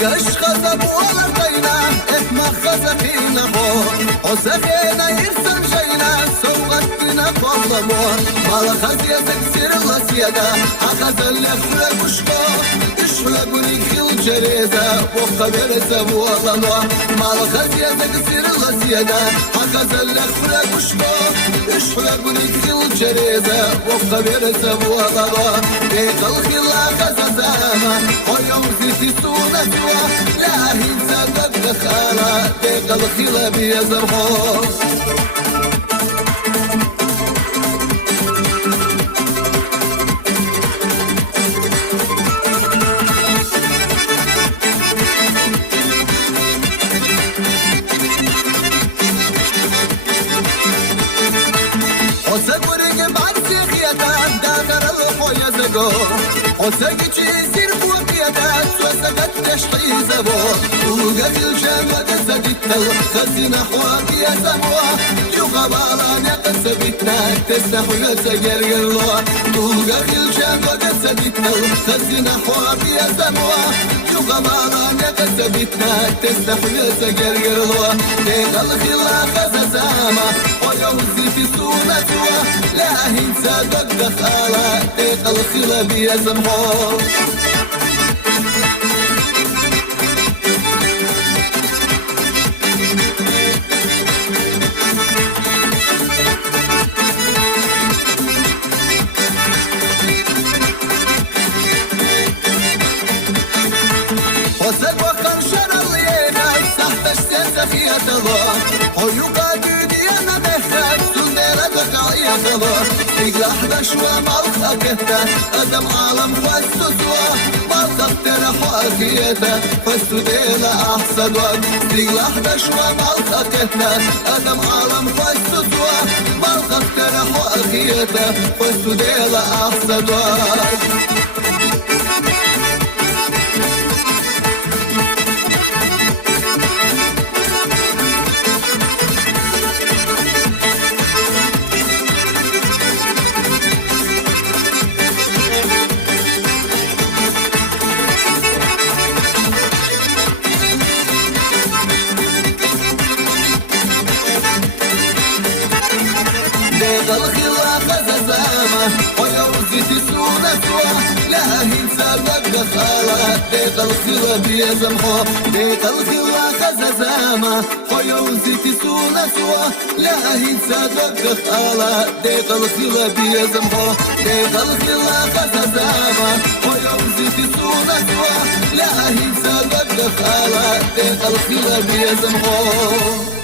قش خزب ولا قينا إحنا خزقينا بو وسخينا يرسل شينا سوغتنا قلبو مالا خزية تكسير الله سيدا أخذ الأخرى مشكو إشفلقوني كل جريزة وقبرزة والله مالا خزية تكسير الله سيدا أخذ الأخرى مشكو إشفلقوني كل جريزة وقبرزة والله بيت الخلا خززاما ويوم زيتي سونا سوا لا هنسى قد خالا بيت الخلا بيزرهو وسقي يصير فوقيتك وسقت تشحيز ابوه وقبل جامد سقيتنا خزينا حواك يا سموه يقبالا قسبتنا تستحوي سجر الله وقبل جامد سقيتنا خزينا حواك يا سموه يقبالا قسبتنا تستحوي سجر الله ليك الخلا خززامه ويوزي في سونتها لا هنسى قد خالا ليك الخلا بيزمه وسق وخرشر اللينا سحت السياسة الله ويقادي ديانا بخات سندرة بقايا الله يقلح بشوى مالخاكتا أدم عالم فاستسوا مالخاكتا حواكيتا فاستديلا أحسن وقت يقلح بشوى مالخاكتا أدم عالم فاستسوا مالخاكتا حواكيتا فاستديلا أحسن وقت الخلا خززامة ويوزي تسونا سوا لا هنسى لك خالا ديك الخلا بيزمحو ديك الخلا خززامة ويوزي تسونا سوا لا هنسى لك خالا ديك الخلا بيزمحو ديك الخلا خززامة ويوزي تسونا سوا لا هنسى لك خالا ديك الخلا بيزمحو